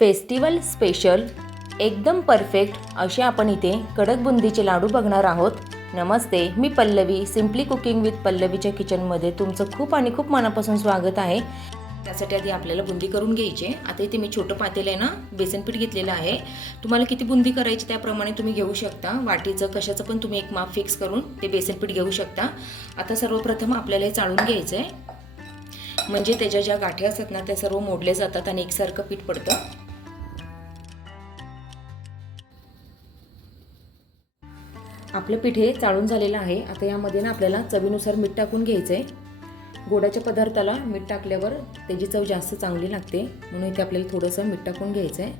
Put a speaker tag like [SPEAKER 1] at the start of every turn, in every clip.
[SPEAKER 1] Festival special एकदम perfect असे आपण इथे कडक बुंदीचे लाडू बघणार आहोत. नमस्ते मी पल्लवी सिम्पली कुकिंग विथ पल्लवीच्या किचनमध्ये तुमचं खूप आणि खूप मनापासून स्वागत आहे. त्यासाठी आधी आपल्याला बुंदी करून घ्यायची आता इथे मी छोटं पातेलं आहे ना बेसन पीठ घेतलेलं आहे. तुम्हाला किती बुंदी करायची त्याप्रमाणे तुम्ही घेऊ शकता. वाटीचं कशाचं पण तुम्ही एक माप फिक्स करून ते बेसन पीठ घेऊ शकता. आता सर्वप्रथम आपल्याला हे चाळून घ्यायचं आहे म्हणजे त्याच्या ज्या गाठी असतात ना त्या सर्व मोडले जातात आणि एकसारखं पीठ पडतं. आपलं पीठ हे चाळून झालेलं आहे. आता यामध्ये ना आपल्याला चवीनुसार मीठ टाकून घ्यायचं आहे गोडाच्या पदार्थाला मीठ टाकल्यावर त्याची चव जास्त चांगली लागते. म्हणून इथे आपल्याला थोडंसं मीठ टाकून घ्यायचं आहे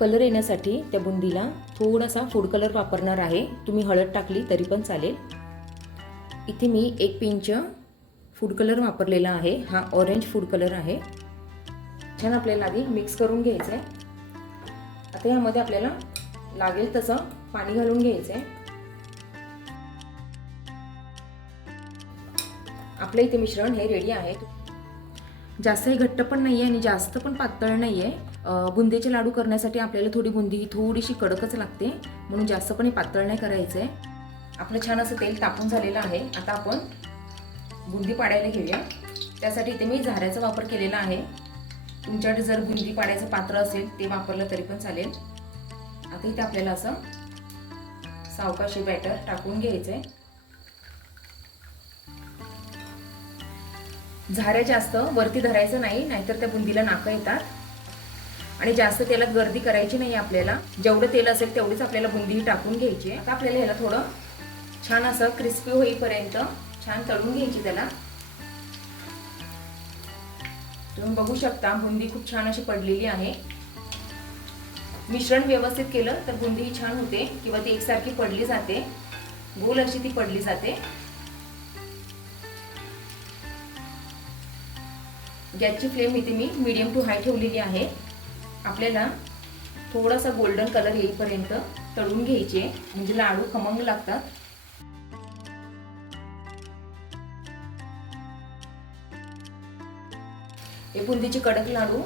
[SPEAKER 1] कलर येण्यासाठी त्या बुंदीला थोडासा फूड कलर वापरणार आहे. तुम्ही हळद टाकली तरी पण चालेल. इथे मी एक पिंच फूड कलर वापरलेला आहे. हा ऑरेंज फूड कलर आहे. छान आपल्याला आधी मिक्स करून घ्यायचं आहे आता यामध्ये आपल्याला लागेल तसं पाणी घालून घ्यायचं आहे आपलं इथे मिश्रण हे रेडी आहे जास्तही घट्ट पण नाही आहे आणि जास्त पण पातळ नाही आहे बुंदीचे लाडू करण्यासाठी आपल्याला थोडी बुंदी थोडीशी कडकच लागते. म्हणून जास्त पण हे पातळ नाही करायचं आहे आपलं छान असं तेल तापून झालेलं आहे. आता आपण बुंदी पाडायला घेऊया. त्यासाठी इथे मी झाऱ्याचा वापर केलेला आहे. तुमच्याकडे जर बुंदी पाडायचं पात्र असेल ते वापरलं तरी पण चालेल. आता इथे आपल्याला असं सावकाशी बॅटर टाकून घ्यायचं आहे झाऱ्या जास्त वरती धरायचं नाही नाहीतर त्या बुंदीला नाकं येतात. आणि जास्त तेलात गर्दी करायची नाही आपल्याला. जेवढं तेल असेल तेवढीच आपल्याला बुंदी टाकून घ्यायची आता आपल्याला ह्याला थोडं छान असं क्रिस्पी होईपर्यंत छान तळून घ्यायची त्याला. तुम्ही बघू शकता बुंदी खूप छान अशी पडलेली आहे. मिश्रण व्यवस्थित केलं तर बुंदी ही छान होते. किंवा ती एकसारखी पडली जाते. गोल अशी ती पडली जाते. गॅसची फ्लेम इथे मी मीडियम टू हाय ठेवलेली आहे. आपल्याला थोडासा गोल्डन कलर येईपर्यंत तळून घ्यायचे. म्हणजे लाडू खमंग लागतात. हे बुंदीचे कडक लाडू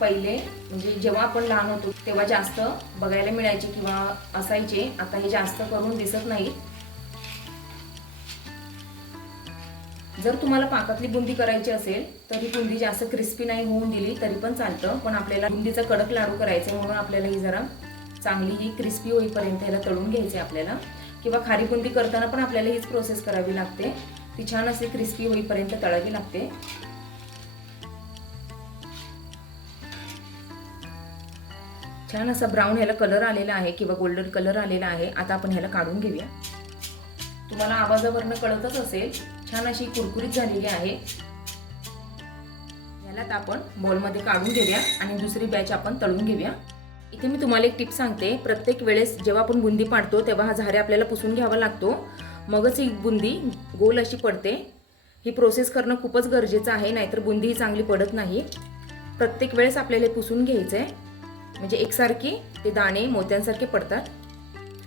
[SPEAKER 1] पहिले म्हणजे जेव्हा आपण लहान होतो तेव्हा जास्त बघायला मिळायचे किंवा असायचे. आता हे जास्त करून दिसत नाही जर तुम्हाला पाकातली बुंदी करायची असेल तर ही बुंदी जास्त क्रिस्पी नाही होऊन दिली तरी पण चालतं. पण आपल्याला बुंदीचा कडक लाडू करायचं म्हणून आपल्याला ही जरा चांगली ही क्रिस्पी होईपर्यंत याला तळून घ्यायचे आपल्याला. किंवा खारी बुंदी करताना पण आपल्याला हीच प्रोसेस करावी लागते. ती छान अशी क्रिस्पी होईपर्यंत तळावी लागते. छान असा ब्राऊन ह्याला कलर आलेला आहे किंवा गोल्डन कलर आलेला आहे. आता आपण ह्याला काढून घेऊया. तुम्हाला आवाजावरनं कळतच असेल छान अशी कुरकुरीत झालेली आहे. याला आपण बॉलमध्ये काढून घेऊया आणि दुसरी बॅच आपण तळून घेऊया. इथे मी तुम्हाला एक टिप सांगते. प्रत्येक वेळेस जेव्हा आपण बुंदी पाडतो तेव्हा हा झारे आपल्याला पुसून घ्यावा लागतो. मगच ही बुंदी गोल अशी पडते. ही प्रोसेस करणं खूपच गरजेचं आहे नाहीतर बुंदी ही चांगली पडत नाही. प्रत्येक वेळेस आपल्याला पुसून घ्यायचं आहे म्हणजे एकसारखी ते दाणे मोत्यांसारखे पडतात.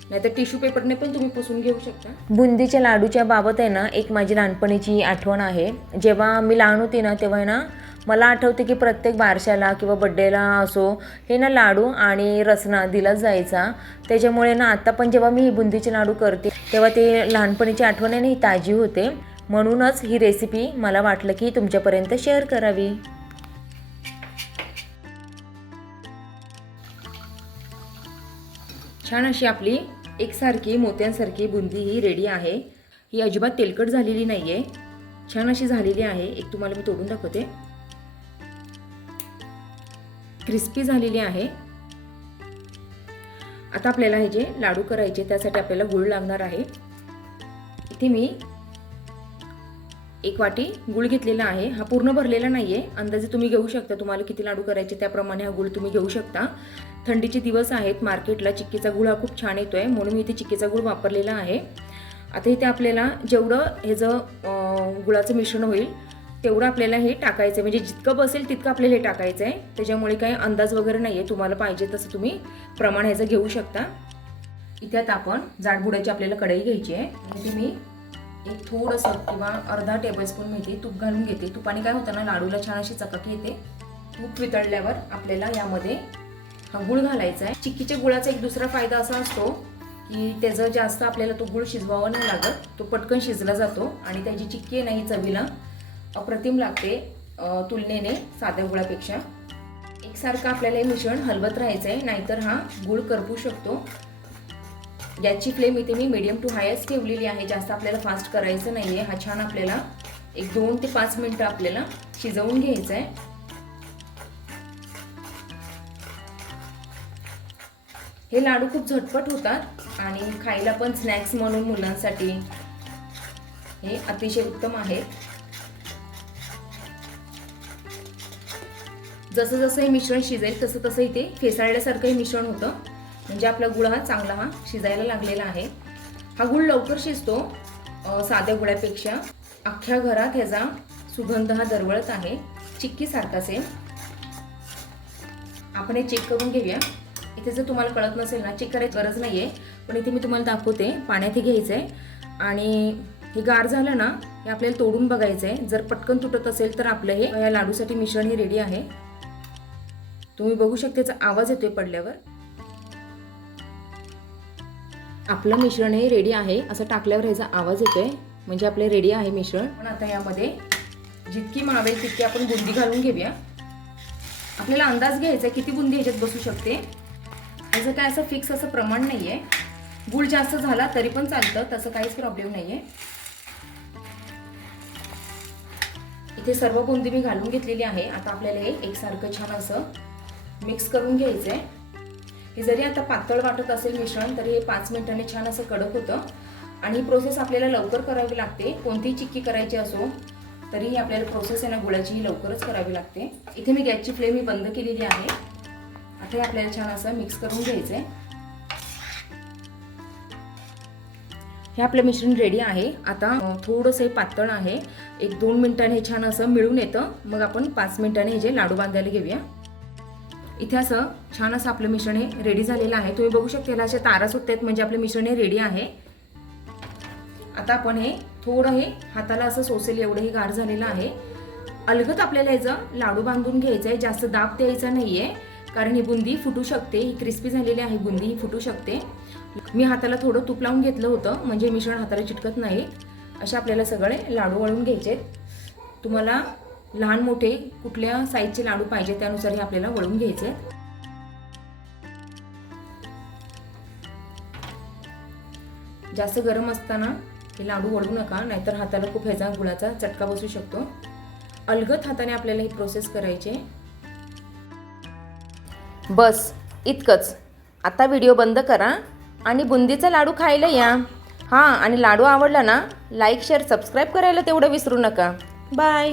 [SPEAKER 1] नाहीतर टिश्यू पेपरने पण तुम्ही पुसून घेऊ शकता. बुंदीच्या लाडूच्या बाबत आहे ना एक माझी लहानपणीची आठवण आहे. जेव्हा मी लहान होती ना तेव्हा ना मला आठवते की प्रत्येक बारशाला किंवा बड्डेला असो हे ना लाडू आणि रसना दिलाच जायचा. त्याच्यामुळे ना आता पण जेव्हा मी ही बुंदीचे लाडू करते तेव्हा ते लहानपणीची आठवण आहे ना ही ताजी होते. म्हणूनच ही रेसिपी मला वाटलं की तुमच्यापर्यंत शेअर करावी. छान अशी आपली एकसारखी मोत्यांसारखी बुंदी ही रेडी आहे. ही अजिबात तेलकट झालेली नाही आहे छान अशी झालेली आहे. एक तुम्हाला मी तोडून दाखवते. क्रिस्पी झालेली आहे. आता आपल्याला हे जे लाडू करायचे त्यासाठी आपल्याला गुळ लागणार आहे. इथे मी एक वाटी गुळ घेतलेला आहे. हा पूर्ण भरलेला नाही आहे अंदाजे तुम्ही घेऊ शकता. तुम्हाला किती लाडू करायचे त्याप्रमाणे हा गुळ तुम्ही घेऊ शकता. थंडीचे दिवस आहेत. मार्केटला चिक्कीचा गुळ हा खूप छान येतो आहे म्हणून मी इथे चिक्कीचा गुळ वापरलेला आहे. आता इथे आपल्याला जेवढं हे गुळाचं मिश्रण होईल तेवढं आपल्याला हे टाकायचं आहे म्हणजे जितकं बसेल तितकं आपल्याला हे टाकायचं आहे त्याच्यामुळे काही अंदाज वगैरे नाही आहे तुम्हाला पाहिजे तसं तुम्ही प्रमाण ह्याचं घेऊ शकता. इथे आता आपण जाडबुड्याची आपल्याला कढई घ्यायची आहे. आणि मी एक थोडंसं किंवा अर्धा टेबलस्पून मिळते तूप घालून घेते. तुपाने काय होतं ना लाडूला छान अशी चकाकी येते. तूप वितळल्यावर आपल्याला यामध्ये हा गुळ घालायचा आहे. चिक्कीच्या गुळाचा एक दुसरा फायदा असा असतो की त्याचं जास्त आपल्याला तो गुळ शिजवावा नाही लागत. तो पटकन शिजला जातो आणि त्याची चिक्की नाही चवीला अप्रतिम लागते तुलनेने साध्या गुळापेक्षा. एकसारखं आपल्याला हे मिश्रण हलवत राहायचं आहे नाहीतर हा गुळ करपू शकतो. गॅसची फ्लेम इथे मी मीडियम टू हायच ठेवलेली आहे जास्त आपल्याला फास्ट करायचं नाही आहे हा छान आपल्याला एक दोन ते पाच मिनटं आपल्याला शिजवून घ्यायचं आहे. हे लाडू खूप झटपट होतात आणि खायला पण स्नॅक्स म्हणून मुलांसाठी हे अतिशय उत्तम आहेत जसं जसं हे मिश्रण शिजेल तसं तसं इथे फेसाळल्यासारखं हे मिश्रण होतं. म्हणजे आपला गुळ हा चांगला हा शिजायला लागलेला आहे. हा गुळ लवकर शिजतो साध्या गुळापेक्षा. अख्ख्या घरात ह्याचा सुगंध हा दरवळत आहे. चिक्की सारखाच आहे. आपण हे चेक करून घेऊया. इथे जर तुम्हाला कळत नसेल ना चेक करायची गरज नाही आहे पण इथे मी तुम्हाला दाखवते पाण्यात हे घ्यायचं आहे आणि हे गार झालं ना हे आपल्याला तोडून बघायचं आहे जर पटकन तुटत असेल तर आपलं हे या लाडूसाठी मिश्रण हे रेडी आहे. तुम्ही बघू शकता याचा आवाज येतोय पडल्यावर. आपलं मिश्रण हे रेडी आहे. असं टाकल्यावर ह्याचा आवाज येतोय. म्हणजे आपले रेडी आहे मिश्रण. पण आता यामध्ये जितकी मावेल तितकी आपण बुंदी घालून घेऊया. आपल्याला अंदाज घ्यायचा आहे किती बुंदी ह्याच्यात बसू शकते. त्याचं काय असं फिक्स असं प्रमाण नाही आहे गुळ जास्त झाला तरी पण चालतं तसं काहीच प्रॉब्लेम नाही आहे इथे सर्व बुंदी मी घालून घेतलेली आहे आता आपल्याला हे एकसारखं छान असं मिक्स करून घ्यायचं आहे हे जरी आता पातळ वाटत असेल मिश्रण तरी हे पाच मिनिटांनी छान असं कडक होतं. आणि ही प्रोसेस आपल्याला लवकर करावी लागते. कोणतीही चिक्की करायची असो तरीही आपल्याला प्रोसेस आहे ना गुळाची ही लवकरच करावी लागते. इथे मी गॅसची फ्लेम ही बंद केलेली आहे. आता हे आपल्याला छान असं मिक्स करून घ्यायचं आहे हे आपलं मिश्रण रेडी आहे. आता थोडंसं हे पातळ आहे. एक दोन मिनटाने हे छान असं मिळून येतं. मग आपण पाच मिनिटाने हे जे लाडू बांधायला घेऊया. इथे असं छान असं आपलं मिश्रण हे रेडी झालेलं आहे. तुम्ही बघू शकता याला अशा तारा सुटत आहेत. म्हणजे आपलं मिश्रण हे रेडी आहे. आता आपण हे थोडं हे हाताला असं सोसेल एवढं हे गार झालेलं आहे. अलगत आपल्याला याचं लाडू बांधून घ्यायचं आहे जास्त दाब द्यायचा नाही आहे कारण ही बुंदी फुटू शकते ही क्रिस्पी झालेली आहे बुंदी ही फुटू शकते. मी हाताला थोडं तूप लावून घेतलं होतं म्हणजे मिश्रण हाताला चिटकत नाही. असे आपल्याला सगळे लाडू वळून घ्यायचे. आहेत तुम्हाला लहान मोठे कुठल्या साईजचे लाडू पाहिजे त्यानुसार हे आपल्याला वळून घ्यायचे. आहेत जास्त गरम असताना हे लाडू वळू नका नाहीतर हाताला खूप ह्याचा गुळाचा चटका बसू शकतो. अलगत हाताने आपल्याला ही प्रोसेस करायची. आहे बस इतकंच. आता व्हिडिओ बंद करा आणि बुंदीचा लाडू खायला या. हां आणि लाडू आवडला ना लाईक शेअर सबस्क्राईब करायला तेवढं विसरू नका. बाय